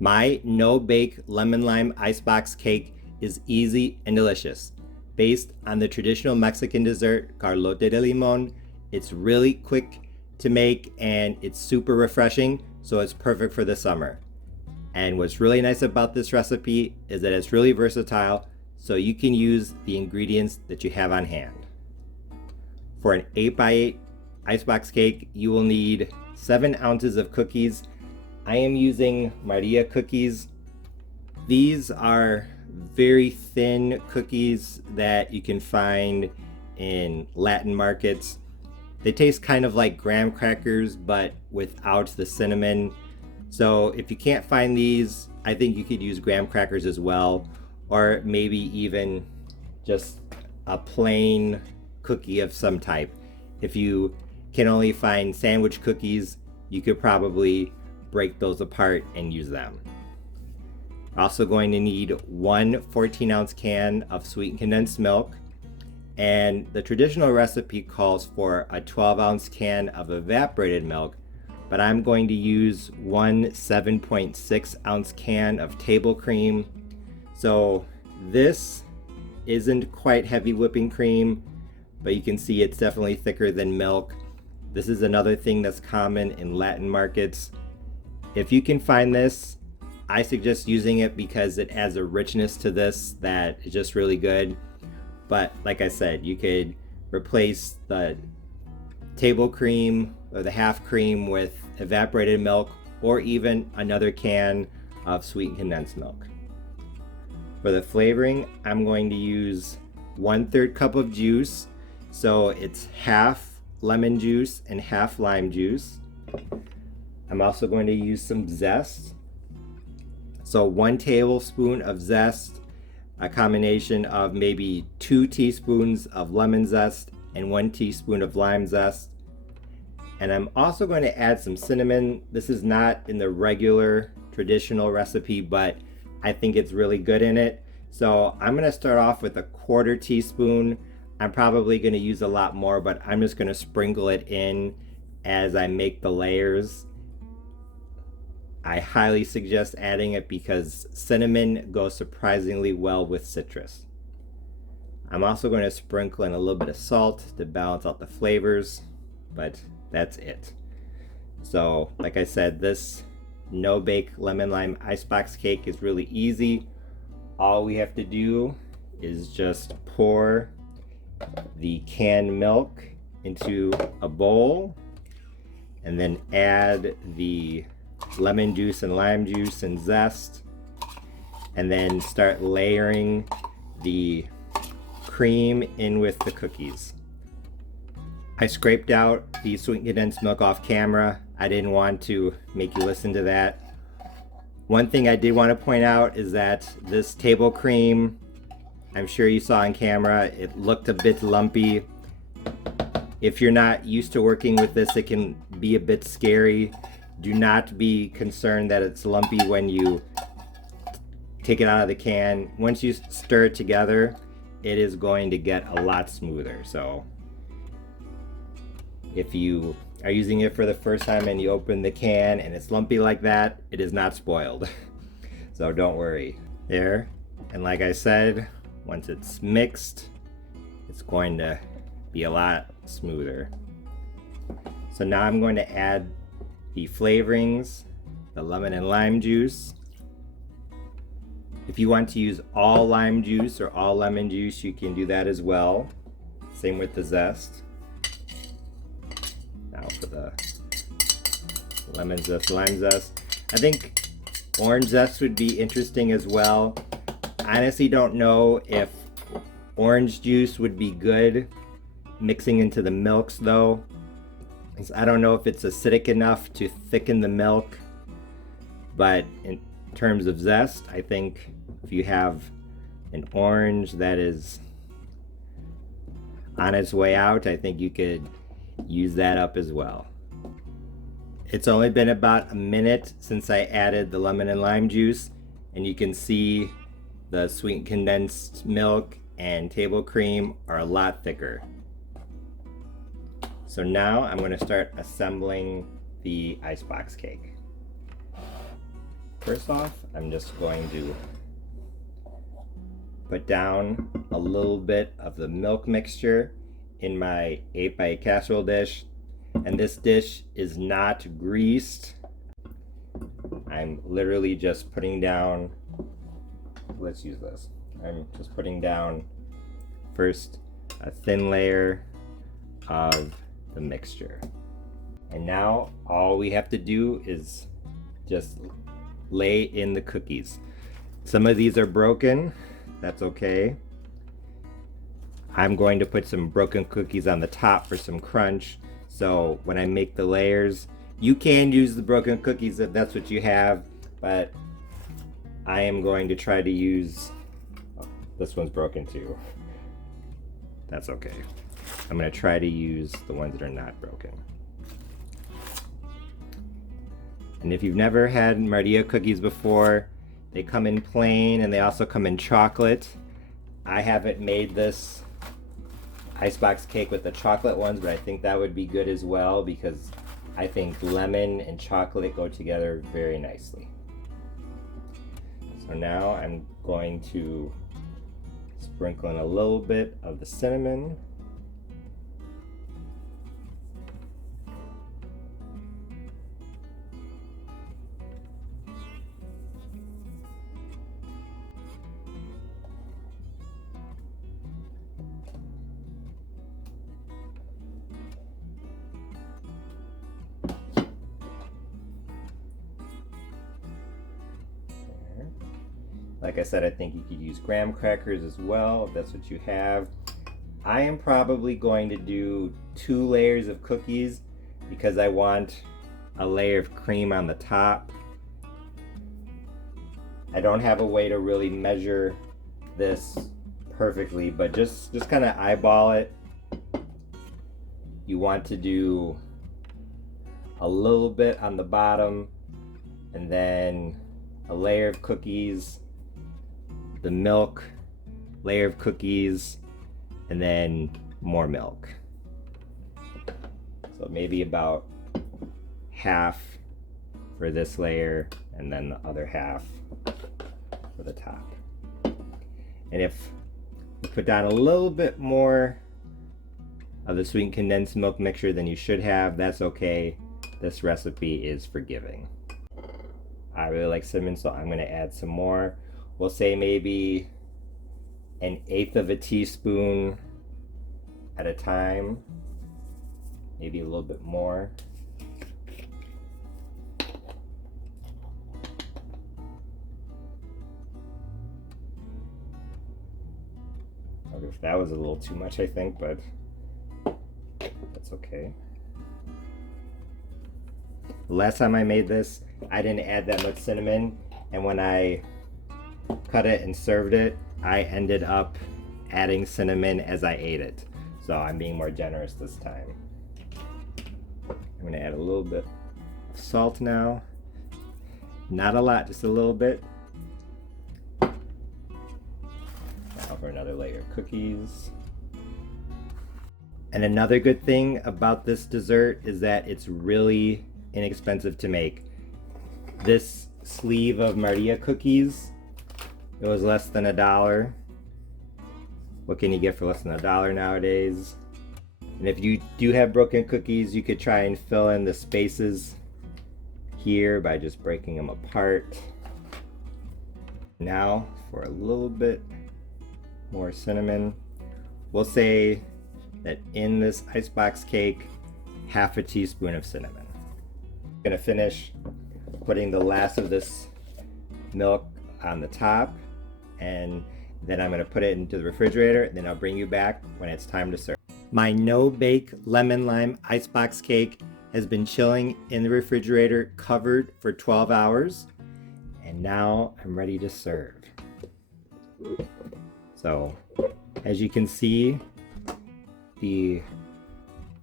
My no-bake lemon lime icebox cake is easy and delicious. Based on the traditional Mexican dessert, Carola de Limon, it's really quick to make and it's super refreshing, so it's perfect for the summer. And what's really nice about this recipe is that it's really versatile, so you can use the ingredients that you have on hand. For an 8x8 icebox cake, you will need 7 ounces of cookies. I am using Maria cookies. These are very thin cookies that you can find in Latin markets. They taste kind of like graham crackers, but without the cinnamon. So if you can't find these, I think you could use graham crackers as well, or maybe even just a plain cookie of some type. If you can only find sandwich cookies, you could probably break those apart and use them. Also going to need one 14-ounce can of sweetened condensed milk, and the traditional recipe calls for a 12-ounce can of evaporated milk, but I'm going to use one 7.6-ounce can of table cream. So this isn't quite heavy whipping cream, but you can see it's definitely thicker than milk. This is another thing that's common in Latin markets. If you can find this, I suggest using it because it adds a richness to this that is just really good. But like I said, you could replace the table cream or the half cream with evaporated milk, or even another can of sweetened condensed milk. For the flavoring, I'm going to use 1/3 cup of juice. So it's half lemon juice and half lime juice. I'm also going to use some zest. So 1 tablespoon of zest, a combination of maybe 2 teaspoons of lemon zest and 1 teaspoon of lime zest. And I'm also going to add some cinnamon. This is not in the regular traditional recipe, but I think it's really good in it. So I'm going to start off with a 1/4 teaspoon. I'm probably going to use a lot more, but I'm just going to sprinkle it in as I make the layers. I highly suggest adding it because cinnamon goes surprisingly well with citrus. I'm also going to sprinkle in a little bit of salt to balance out the flavors, but that's it. So like I said, this no-bake lemon lime icebox cake is really easy. All we have to do is just pour the canned milk into a bowl and then add the lemon juice and lime juice and zest, and then start layering the cream in with the cookies. I scraped out the sweetened condensed milk off camera. I didn't want to make you listen to that. One thing I did want to point out is that this table cream, I'm sure you saw on camera, it looked a bit lumpy. If you're not used to working with this, it can be a bit scary. Do not be concerned that it's lumpy when you take it out of the can. Once you stir it together, it is going to get a lot smoother. So if you are using it for the first time and you open the can and it's lumpy like that, it is not spoiled. So don't worry. There. And like I said, once it's mixed, it's going to be a lot smoother. So now I'm going to add the flavorings, the lemon and lime juice. If you want to use all lime juice or all lemon juice, you can do that as well. Same with the zest. Now for the lemon zest, lime zest. I think orange zest would be interesting as well. I honestly don't know if orange juice would be good mixing into the milks though. I don't know if it's acidic enough to thicken the milk, but in terms of zest, I think if you have an orange that is on its way out, I think you could use that up as well. It's only been about a minute since I added the lemon and lime juice, and you can see the sweetened condensed milk and table cream are a lot thicker. So now I'm going to start assembling the icebox cake. first off, I'm just going to put down a little bit of the milk mixture in my 8x8 casserole dish. And this dish is not greased. I'm literally just putting down, let's use this. I'm just putting down first a thin layer of the mixture. And now all we have to do is just lay in the cookies. Some of these are broken, that's okay. I'm going to put some broken cookies on the top for some crunch. So when I make the layers, you can use the broken cookies if that's what you have, but I am going to try to use, oh, this one's broken too. That's okay. I'm going to try to use the ones that are not broken. And if you've never had Maria cookies before, they come in plain and they also come in chocolate. I haven't made this icebox cake with the chocolate ones, but I think that would be good as well because I think lemon and chocolate go together very nicely. So now I'm going to sprinkle in a little bit of the cinnamon. Like I said, I think you could use graham crackers as well if that's what you have. I am probably going to do 2 layers of cookies because I want a layer of cream on the top. I don't have a way to really measure this perfectly, but just kind of eyeball it. You want to do a little bit on the bottom and then a layer of cookies, the milk, layer of cookies, and then more milk. So maybe about half for this layer and then the other half for the top. And if you put down a little bit more of the sweetened condensed milk mixture than you should have, that's okay. This recipe is forgiving. I really like cinnamon, so I'm going to add some more. We'll say maybe 1/8 of a teaspoon at a time, maybe a little bit more. If that was a little too much, I think, but that's okay. The last time I made this, I didn't add that much cinnamon, and when I cut it and served it, I ended up adding cinnamon as I ate it. So I'm being more generous this time. I'm gonna add a little bit of salt now. Not a lot, just a little bit. Now for another layer of cookies. And another good thing about this dessert is that it's really inexpensive to make. This sleeve of Maria cookies, it was less than $1. What can you get for less than $1 nowadays? And if you do have broken cookies, you could try and fill in the spaces here by just breaking them apart. Now for a little bit more cinnamon. We'll say that in this icebox cake, half a teaspoon of cinnamon. I'm gonna finish putting the last of this milk on the top, and then I'm going to put it into the refrigerator, and then I'll bring you back when it's time to serve. My no-bake lemon lime icebox cake has been chilling in the refrigerator covered for 12 hours, and now I'm ready to serve. So as you can see, the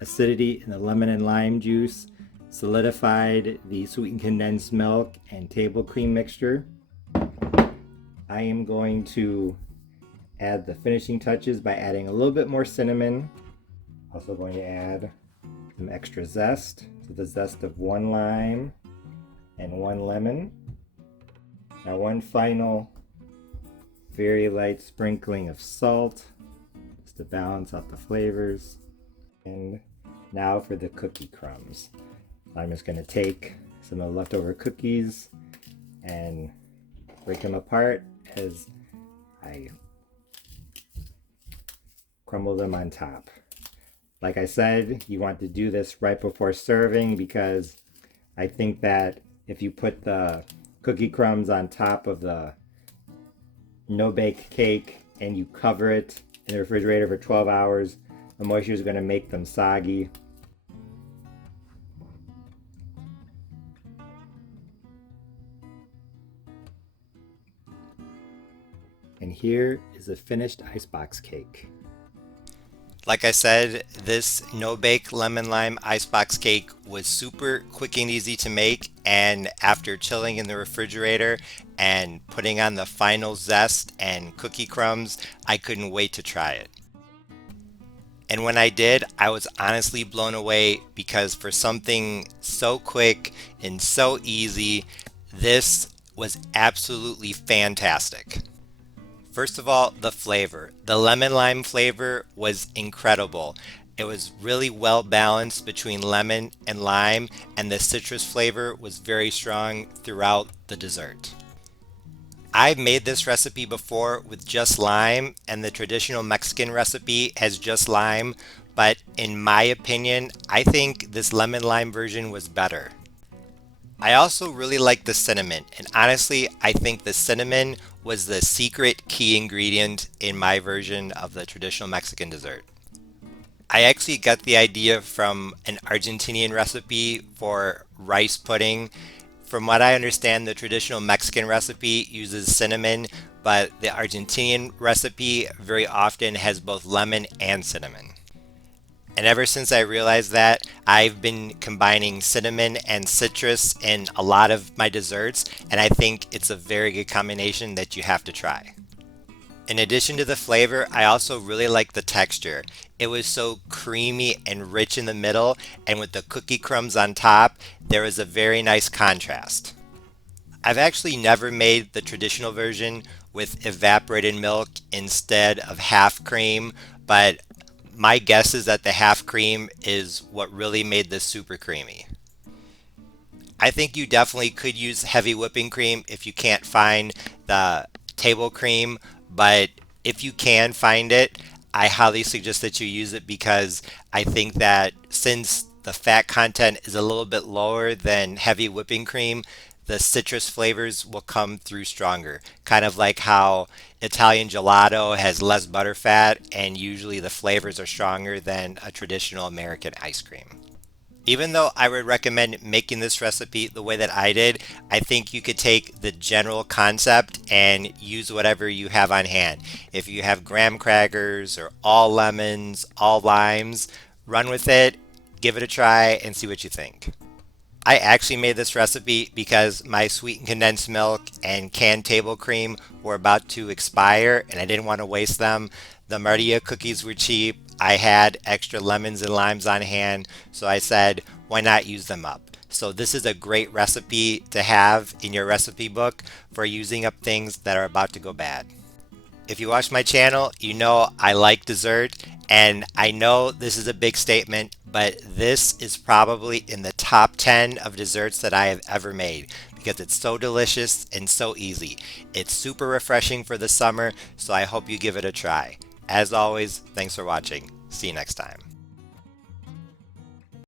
acidity in the lemon and lime juice solidified the sweetened condensed milk and table cream mixture. I am going to add the finishing touches by adding a little bit more cinnamon. Also going to add some extra zest, so the zest of 1 lime and 1 lemon. Now one final very light sprinkling of salt just to balance out the flavors. And now for the cookie crumbs. I'm just going to take some of the leftover cookies and break them apart as I crumble them on top. Like I said, you want to do this right before serving because I think that if you put the cookie crumbs on top of the no-bake cake and you cover it in the refrigerator for 12 hours, the moisture is going to make them soggy. And here is a finished icebox cake. Like I said, this no-bake lemon lime icebox cake was super quick and easy to make, and after chilling in the refrigerator and putting on the final zest and cookie crumbs, I couldn't wait to try it. And when I did, I was honestly blown away because for something so quick and so easy, this was absolutely fantastic. First of all, the flavor. The lemon lime flavor was incredible. It was really well balanced between lemon and lime, and the citrus flavor was very strong throughout the dessert. I've made this recipe before with just lime, and the traditional Mexican recipe has just lime, but in my opinion, I think this lemon lime version was better. I also really like the cinnamon, and honestly, I think the cinnamon was the secret key ingredient in my version of the traditional Mexican dessert. I actually got the idea from an Argentinian recipe for rice pudding. From what I understand, the traditional Mexican recipe uses cinnamon, but the Argentinian recipe very often has both lemon and cinnamon. And ever since I realized that, I've been combining cinnamon and citrus in a lot of my desserts, and I think it's a very good combination that you have to try. In addition to the flavor, I also really like the texture. It was so creamy and rich in the middle, and with the cookie crumbs on top, there was a very nice contrast. I've actually never made the traditional version with evaporated milk instead of half cream, but my guess is that the half cream is what really made this super creamy. I think you definitely could use heavy whipping cream if you can't find the table cream, but if you can find it, I highly suggest that you use it because I think that since the fat content is a little bit lower than heavy whipping cream, the citrus flavors will come through stronger. Kind of like how Italian gelato has less butterfat and usually the flavors are stronger than a traditional American ice cream. Even though I would recommend making this recipe the way that I did, I think you could take the general concept and use whatever you have on hand. If you have graham crackers or all lemons, all limes, run with it, give it a try, and see what you think. I actually made this recipe because my sweetened condensed milk and canned table cream were about to expire and I didn't want to waste them. The Maria cookies were cheap. I had extra lemons and limes on hand, so I said, why not use them up? So this is a great recipe to have in your recipe book for using up things that are about to go bad. If you watch my channel, you know I like dessert, and I know this is a big statement, but this is probably in the top 10 of desserts that I have ever made because it's so delicious and so easy. It's super refreshing for the summer, so I hope you give it a try. As always, thanks for watching. See you next time.